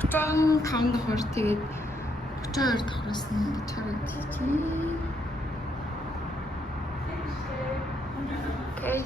35 давхар тэгээд 32 давхраас нь ингэж харагдчихжээ. Окей.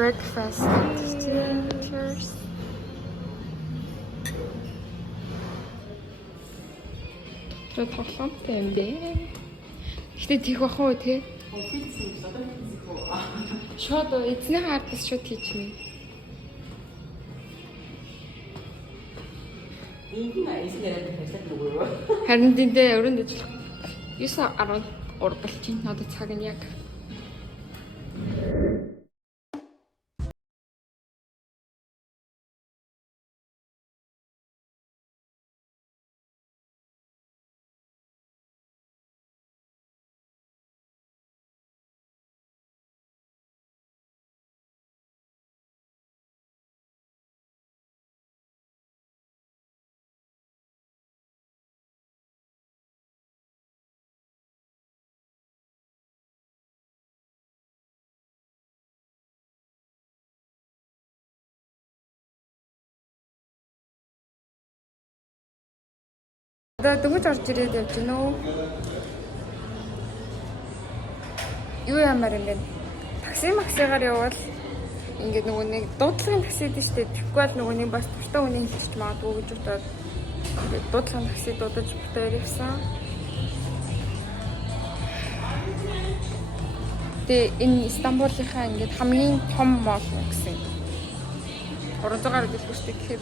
Breakfast. Cheers. Чод тоглоомтой юм бэ? Гэтэ тийх бах уу те? Шууд эзний хардас шууд хийчихмээ. Харин тэндээ өрөөнд ажиллах 9:13 болчихно. Одоо цаг нь яг. Одоо дөнгөж орж ирээд явж гинэ үү? Юу ямар юм бэ? Таксигаар явбал ингээд нөгөө нэг дуудлагын такси дээ шүү дээ. Тэгэхгүй бол нөгөө нэг бас төвтэй үнийг хэлчих магадгүй гэж бодоод ингээд дуудлагын такси дуудаж бүтээр явсан. Тэгээ энэ Стамбулынхаа ингээд хамгийн том мол гэсэн. 300 гаруй гэлбэртэй гэхээр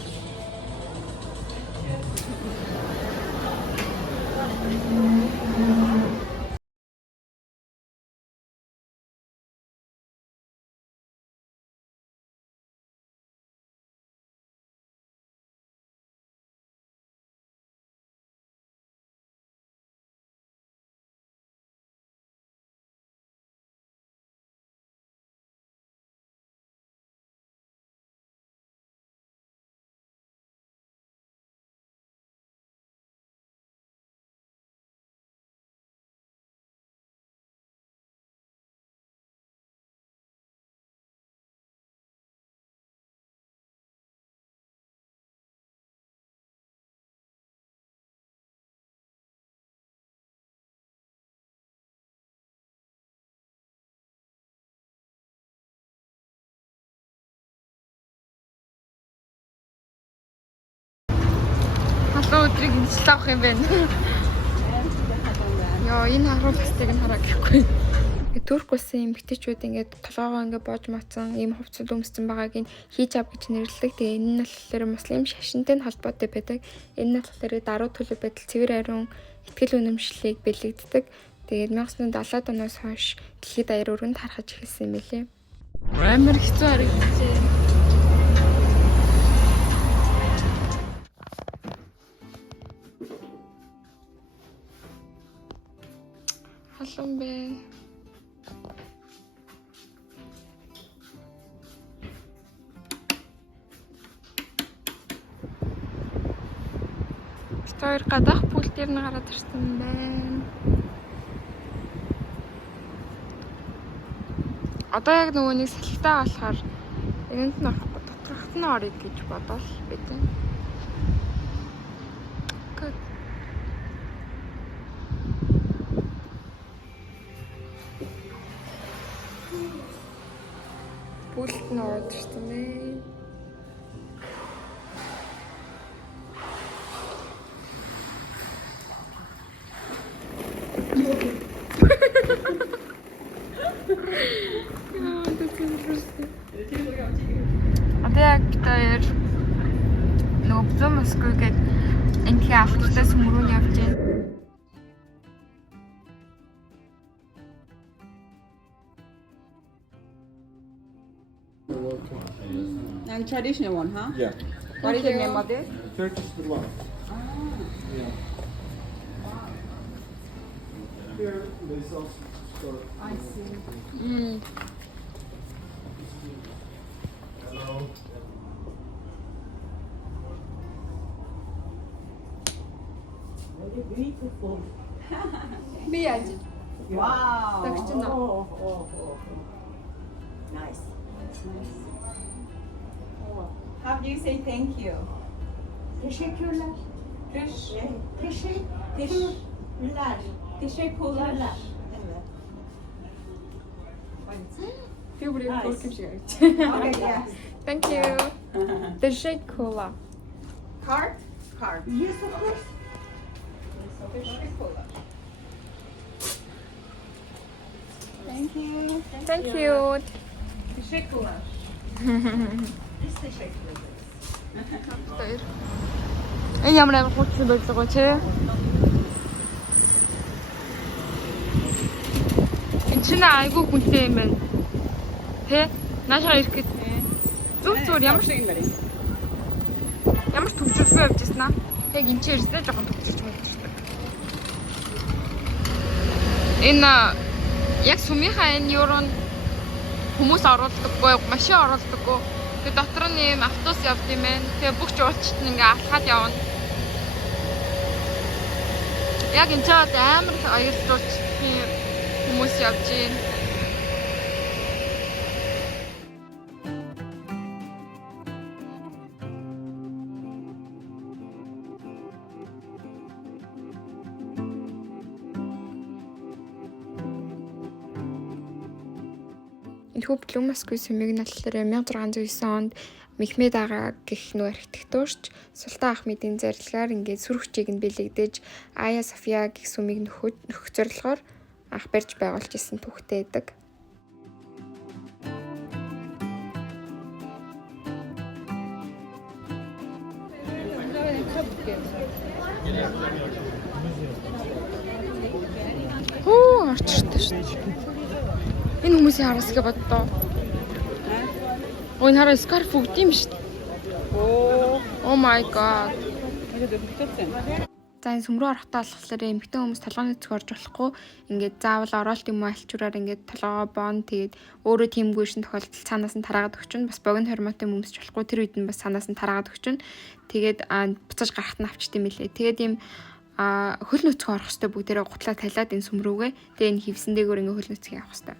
өдрийг инжил авах юм байна. Яа, энэ харуулгыг нь хараа гэхгүй. Турк улсын эмэгтэйчүүд ингээд толгоогоо ингээд боож мацсан ийм хувцас өмссөн байгааг нь хижаб гэж нэрлэдэг. Тэгээ энэ нь болохоор муслим шашинтай холбоотой байдаг. Энэ нь болохоор даруй төлөв байдал, цэвэр ариун ихтгэл үнэмшлийг бэлэгддэг. Тэгээд 1970-аад оноос хойш дэлхийд даяар өргөнд харахж эхэлсэн юм билээ. Амар хэцүү харагдчихэ. Халуун бэ. Хоёр гадаах пул дээр нь гараад ирсэн байна. Одоо яг нөгөө нэг салхитай болохоор энд нь орохгүй доторхот нь орё гэж бодвол бидэн. Пулт нь ороод ирсэн байна. Одоо яг тэр нөгөө Москва гээд энэхий автобусаас мөрөнд явж байна. And traditional one, huh? Yeah. What is the name of it? Turkish kurban. Yeah. Here they sell store. I see. Hello. Very beautiful. Би яаж Wow. тагчна. Nice. How do you say thank you? Teşekkürler. Fish. Teşekkürler. Teşekkürler. Evet. Би бүр яг өөр юм шиг харагч. Okay, yeah. Thank you. The shake cola. Card? Card. Yes, of course. Teşekkürler. Thank you. Thank you. Teşekkürler. Biz teşekkür ederiz. Энэ ямар амар хуучин байлгаа чи. Энэ чинь айгүй хүнтэй юм байна. Тэ? Наашаа ирэх гээд зүг ямар ч төвчөлгүй явж ирсэн аа. Яг энэ чинь ирсдээ жоохон төвчөлж мэдчихсэн. Энэ яг сумынхаа энэ юурын хүмүүс оруулдаггүй, машин оруулдаггүй. Тэгээ дотор нь ийм автобус явд юм байна. Тэгээ бүх жуулчд нь ингээ алхаад явна. Яг энэ чад амар аярлуулж хүмүүс явж байна. Энэхүү Blue Mosque сүмийг нь болохоор 1609 онд Мехмед ага гэх нүү архитектурч Султан Ахмедийн зарилгаар ингээд сүр хүчийг нь бэлэгдэж Ая София гэх сүмийг нөхөх зорилгоор анх барьж байгуулж исэн түүхтэй байдаг. Хөө орчиртай шүү дээ. Энэ хүмүүсийн хараас гэж боддоо. Ой хараа скарф өгд юм шүү дээ. Oh my god. За энэ сүм рүү орохдоо болохоор эмэгтэй хүмүүс толгойн цэг орж болохгүй. Ингээд заавал оролт юм уу альчураар ингээд толгоо боон тэгээд өөрөө тиймгүй шин тохиолдолд цаанаас нь тараагаад өгчөн. Бас богино хормоотой өмсч болохгүй. Тэр үед нь бас цаанаас нь тараагаад өгчөн. Тэгээд буцаж гарахт нь авчт юм билээ. Тэгээд ийм хөл нөцгөө орох хөстө бүгдээрээ гутлаа талаад энэ сүм рүүгээ. Тэгээд энэ хивсэн дээгүүр ингээд хөл нөцгийг авах хөстө.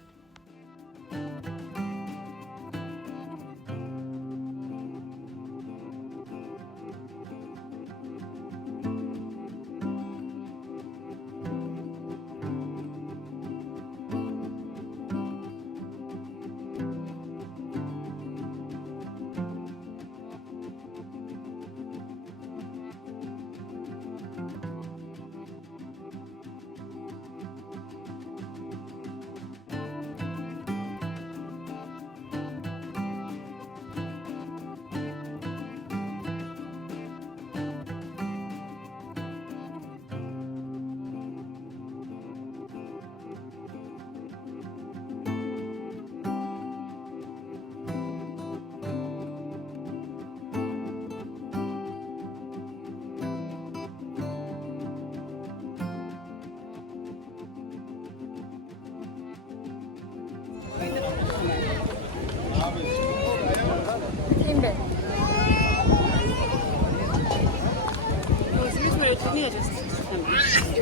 Тийм бэ.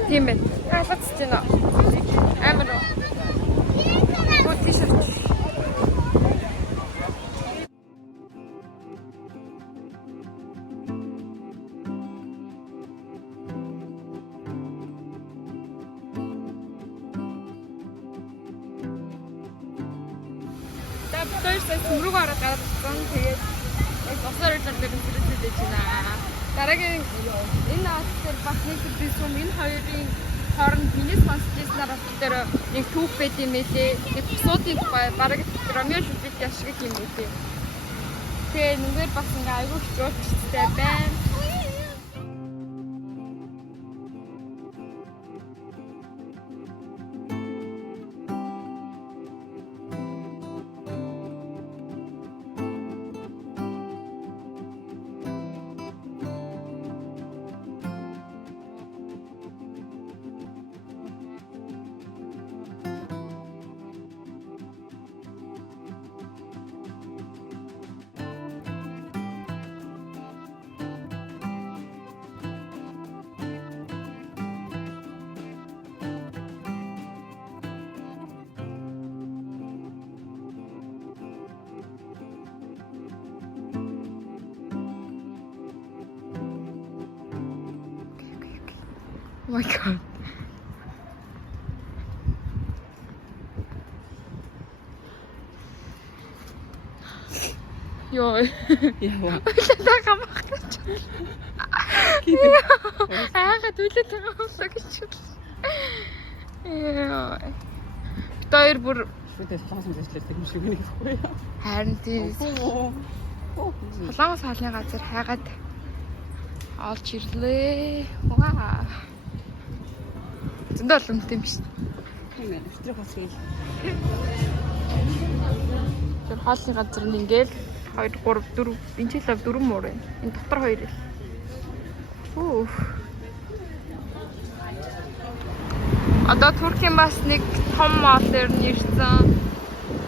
Тийм бэ. Хаалгац чинь амар уу. Гот тийш. Тэд сүмрүүг ороод гараад ирсэн. Тэгээд яг босоор л дээр зэрэгтэй дэж байна. Дараагийн энэ наадтэр бас нэг зүйл сүм энэ хоёрын хооронд миний сонсч ирснээр бас тэр нэг түүх байт юм ээ. Тэгээд бусуудыг бараг Ромео Жюльет ашиг юм ээ. Тэгээд нүгээр бас ингээ айгүй хичээлтэй байна. Oh my god. Йоо. Яа. Улаатаа гамах гэж. Аагаад улаатаа гамлаа гэж. Яа. Тэр бүр Шүдээс хаасан зэжлэлтэй юм шиг нэг ихгүй яа. харин тийм Солонгос хаалны газар хайгаад олж ирлээ. Ваа. Зөндөө олонтой юм биш. Тийм ээ. Өчтөр хасгий. Тэр хаалны газар нь ингээл 2 3 4 энэ ч л 4 муур байна. Энэ дотор 2 л. Үх. Одоо Туркийн бас нэг том мall дээр нэрсэн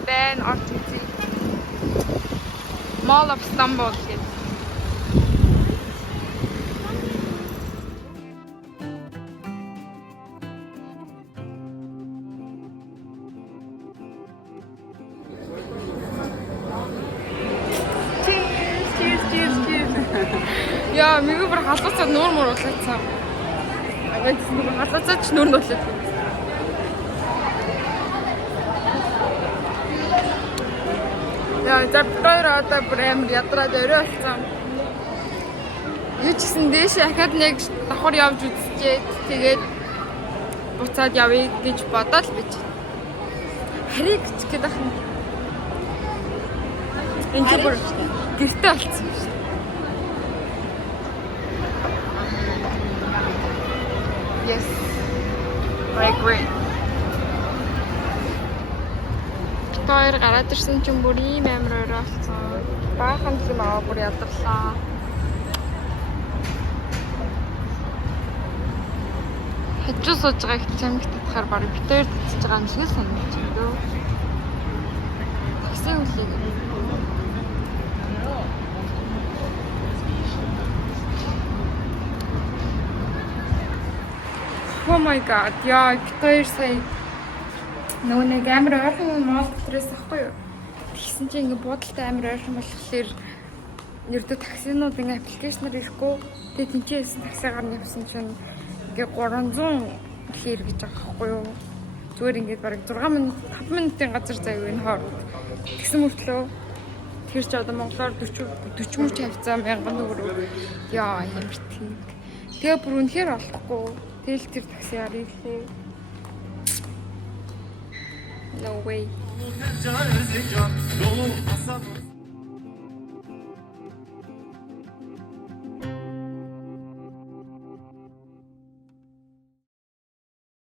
байна орж үзье. Mall of Istanbul гэдэг. Яа, мэг бүр халууцаа нүүр мөр улаацсан. Агаас бүр халууцаа ч нүүр нөлөөд. Яа, завтар одоо бүр амар ядраад өрөө болсон. Юу ч гэсэн дээш ахаад нэг давхар явж үзчихээд тэгээд буцаад явъя гэж бодоод л бич. Харийг ч гэдэг юм. Энд бүр гэртээ болцсон юм шиг. Yes. I agree. Тэр гараад ирсэн чинь бүр ийм амар өрөө болсон. Баахан юм аа бүр ядарлаа. Хажуу сууж байгаа их чамиг татахаар барыг битээр татчих байгаа юм шиг санагдаж байна дөө. Такси үлээг. Oh my god. Яа, тэр сая нөгөө нэг амар ойрхон мол дотрээс ахгүй юу? Тэгсэн чинь ингээ буудалтай амар ойрхон болохоор ердөө таксинууд ингээ аппликейшнээр ирэхгүй. Тэгээ тэнцээсэн таксигаар нь явсан чинь ингээ 300 лир гэж байгаа хгүй юу? Зүгээр ингээд бараг 6 минут 5 минутын газар заяа энэ хооронд. Тэгсэн мөртлөө тэр ч одоо монголоор 40 мөрч хавцаа 1000 төгрөг. Яа, ямар тийм. Тэгээ бүр үнэхээр олохгүй. Тэгэл тэр таксиар ирлээ. No way.